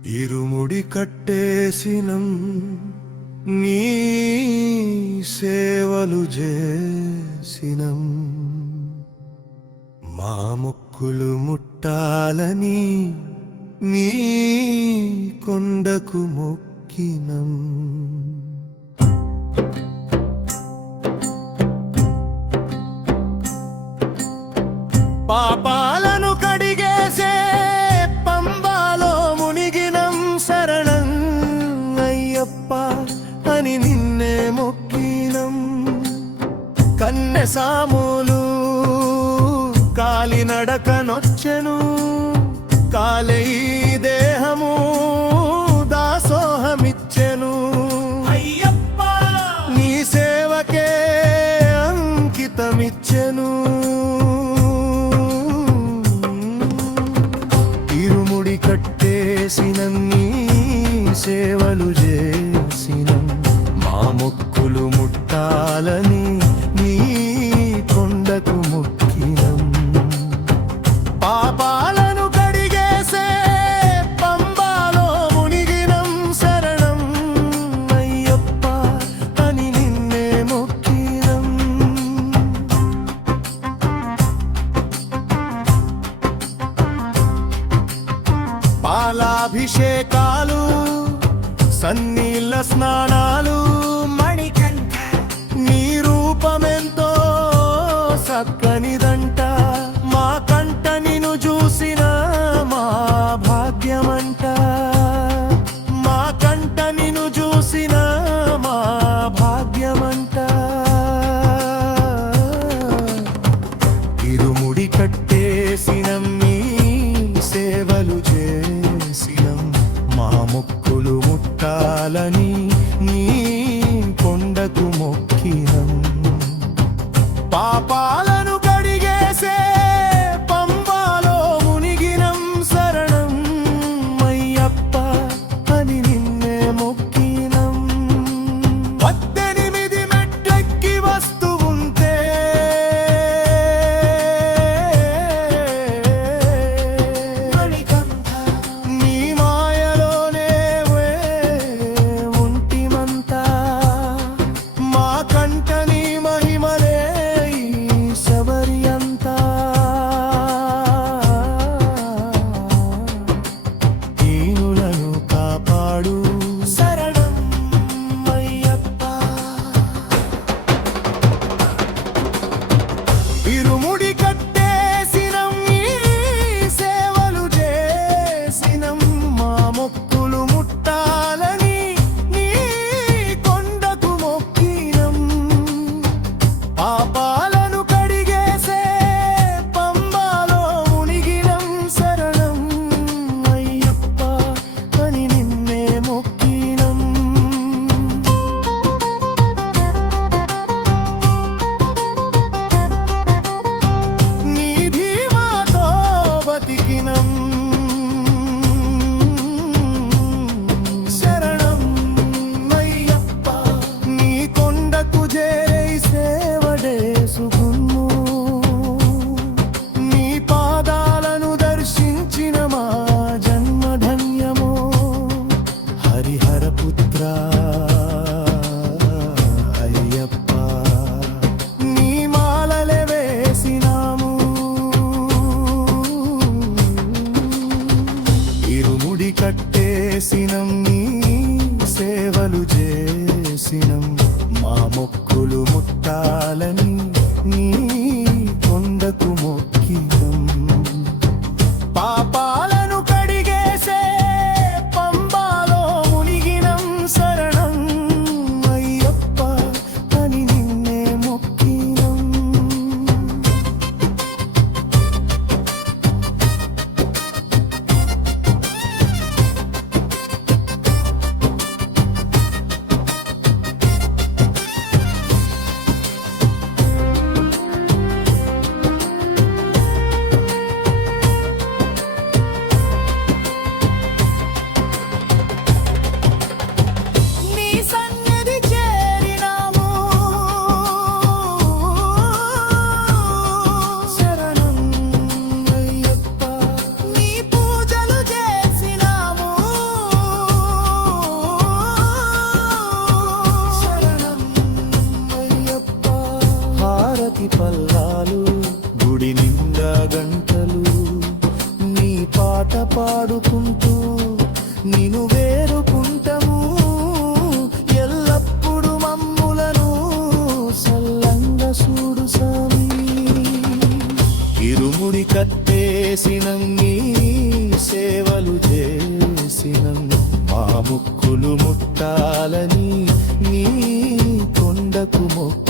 ఇరుముడి కట్టేసినం నీ సేవలు చేసినం మా మొక్కులు ముట్టాలని నీ కొండకు మొక్కినం పాపాలను కడిగేసే పంబాలో మునిగినం శరణం అయ్యప్ప అని నిన్నే మొక్కినం కన్నె సాములు కాలినడకనొచ్చెను కాలే దేహము దాసోహమిచ్చెను అయ్యప్ప నీ సేవకే అంకితమిచ్చెను ఇరుముడి కట్టేసినం నీ సేవలు చేసినం మా మొక్కులు ముట్టాలని నీ కొండకు మొక్కినం పాపాలను కడిగేసే పంబాలో మునిగినం శరణం అయ్యప్ప అని నిన్నే మొక్కినం పాలాభిషేకాలు సన్నీళ్ళ స్నానాలు మణికంఠ నీ రూపమెంతో చక్కనిదంట మా కంట నిన్ను చూసిన మా భాగ్యమంట మా కంట నిన్ను చూసిన మా భాగ్యమంట ఇరుముడి కట్టేసినం నీ సేవలు చేసినం మా మొక్కులు ముట్టాలని నీ కొండకు మొక్కినం పాపాలను కడిగేసే పంబాలో మునిగినం శరణం అయ్యప్ప అని నిన్నే మొక్కినం 18 మెట్లెక్కి వస్తూ ఉంటే నీ మాయలోనే ఉంటిమంతా మా కంట నీ మహిమలే శబరి అంతా దీనులను కాపాడు శరణం అయ్యప్ప ఇరుముడి కట్టేసినం నీ సేవలు చేసినం మా మొక్కులు ముట్టాలని నీ కొండకు మొక్కినం పాపాలను కడిగేసే పంబాలో మునిగినం శరణం అయ్యప్ప అని నిన్నే మొక్కినం నీ ధీమాతో బతికినం శరణం అయ్యప్ప నీ కొండకు చేరై సేవడేసుకున్ను నీ పాదాలను దర్శించిన మా జన్మ ధన్యమో హరిహర పుత్ర అయ్యప్ప నీ మాలలే వేసినాము ఇరుముడి కట్టేసినం నీ సేవలు చేసినం మా మొక్కులు ముట్టాలని నీ కొండకు మొక్కినం పాపాలను కడిగేసే పంబాలో మునిగినం శరణం అయ్యప్ప అని నిన్నే మొక్కినం కాపాడుకుంటూ నిను వేరుకుంటము ఎల్లప్పుడు మమ్ములను సల్లంగా చూడు సామి ఇరుముడి కట్టేసినం నీ సేవలు చేసినం మా ముక్కులు ముట్టాలని నీ కొండకు మొక్కి